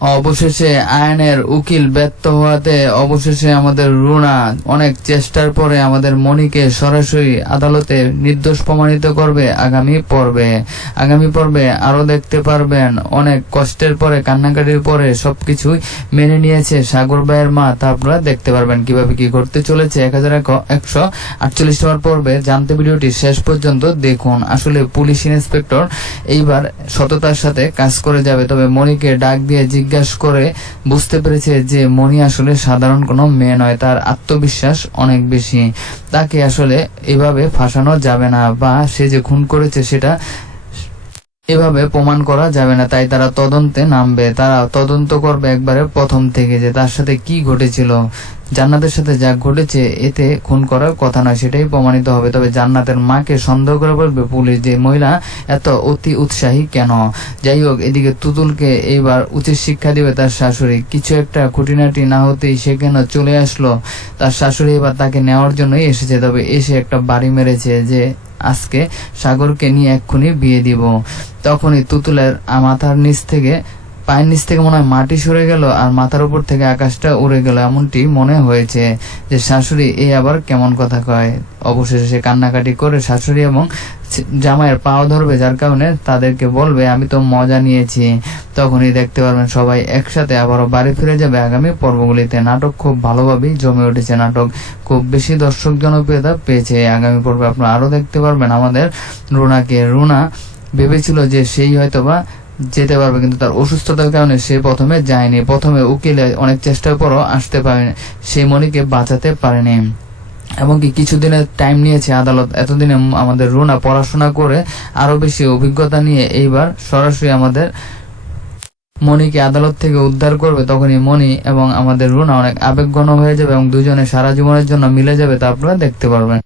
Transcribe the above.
অবশেষে আয়নের উকিল ব্যর্থ হওয়াতে অবশেষে আমাদের রুনা অনেক চেষ্টার পরে আমাদের মনিকে সরাসরি আদালতে নির্দোষ প্রমাণিত করবে। আগামী পর্বে আরো দেখতে পারবেন অনেক কষ্টের পরে, কান্নাকাটির পরে সবকিছুই মেনে নিয়েছে সাগর ভাইয়ের মা। তা আপনারা দেখতে পারবেন কিভাবে কি ঘটতে চলেছে 1148 নম্বর পর্বে। জানতে ভিডিওটি শেষ পর্যন্ত দেখুন। আসলে পুলিশ ইন্সপেক্টর এইবার সততার সাথে কাজ করে যাবে, তবে মনিকে ডাক দিয়ে জিজ্ঞাসা করে বুঝতে পেরেছে যে মনি আসলে সাধারণ কোনো মেয়ে নয়, তার আত্মবিশ্বাস অনেক বেশি। তাকে আসলে এভাবে ফাঁসানো যাবে না, বা সে যে খুন করেছে সেটা এভাবে প্রমাণ করা যাবে না। তাই তারা তদন্তে নামবে, তারা তদন্ত করবে একবারে প্রথম থেকে যে তার সাথে কি ঘটেছিল। জান্নাতের সাথে যা ঘটেছে এতে খুন করার কথা নয়, সেটাই প্রমাণিত হবে। তবে জান্নাতের মাকে সন্দেহ করে বলবে পুলিশ যে মহিলা এত অতি উৎসাহী কেন। যাই হোক, এদিকে তুতুলকে এইবার উচিত শিক্ষা দিবে তার শাশুড়ি। কিছু একটা খুঁটিনাটি না হতেই সে কেন চলে আসলো, তার শাশুড়ি এবার তাকে নেওয়ার জন্যই এসেছে। তবে এসে একটা বাড়ি মেরেছে যে আজকে সাগরকে নিয়ে এক্ষুনি বিয়ে দিব। তখনই তুতুলের মাথার নিচ থেকে, পায়ের নিচ থেকে মনে হয় মাটি সরে গেল আর মাথার উপর থেকে আকাশটা উড়ে গেল, এমনটি মনে হয়েছে যে শাশুড়ি এই আবার কেমন কথা কয়। অবশেষে সে কান্নাকাটি করে শাশুড়ি এবং জামাইয়ের পাও ধরবে, যার কারণে তাদেরকে বলবে আমি তো মজা নিয়েছি। তখনই দেখতে পারবেন সবাই একসাথে আবারও বাড়ি ফিরে যাবে আগামী পর্বগুলিতে। নাটক খুব ভালোভাবেই জমে উঠেছে, নাটক খুব বেশি দর্শক জনপ্রিয়তা পেয়েছে। আগামী পর্বে আপনারা আরো দেখতে পারবেন আমাদের রুনাকে। রুনা ভেবেছিল যে সেই হয়তোবা যেতে পারবে, কিন্তু তার অসুস্থতার কারণে সে প্রথমে যায়নি। প্রথমে উকিলে অনেক চেষ্টার পরও আসতে পারেনি, সেই মনিকে বাঁচাতে পারেনি। এমনকি কিছুদিনের টাইম নিয়েছে আদালত। এতদিনে আমাদের রুনা পড়াশোনা করে আরো বেশি অভিজ্ঞতা নিয়ে এইবার সরাসরি আমাদের মনিকে আদালত থেকে উদ্ধার করবে। তখনই মনি এবং আমাদের রুনা অনেক আবেগঘন হয়ে যাবে এবং দুজনে সারা জীবনের জন্য মিলে যাবে, তা আপনারা দেখতে পারবেন।